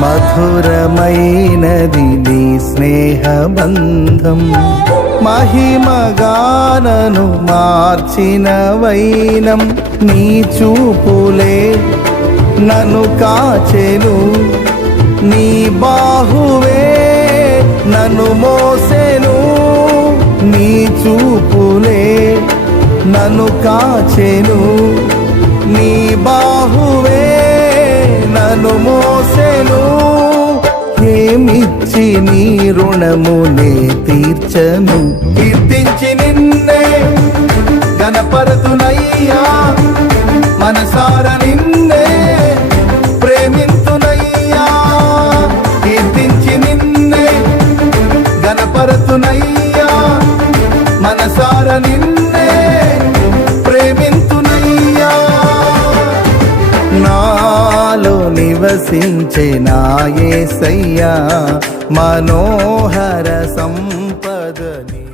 మధురమైనది నీ స్నేహబంధం. మహిమగానను మార్చిన వైనం నీ చూపులే నన్ను కాచెను. నీ బాహువే నన్ను మోసెను. నీ చూపులే నన్ను కాచెను. నీ బాహువే నన్ను మోసెను. ఏమిచ్చి నీ రుణమునే తీర్చను. కీర్తించి నిన్నే గణపరతునయ్యా, మనసార నిన్నే ప్రేమింతునయ్యా. కీర్తించి నిన్నే గణపరతునయ్యా, మనసార నిన్నే ప్రేమింతునయ్యా. నాలో నివసించే నా యేసయ్యా, మనోహర సంపదని.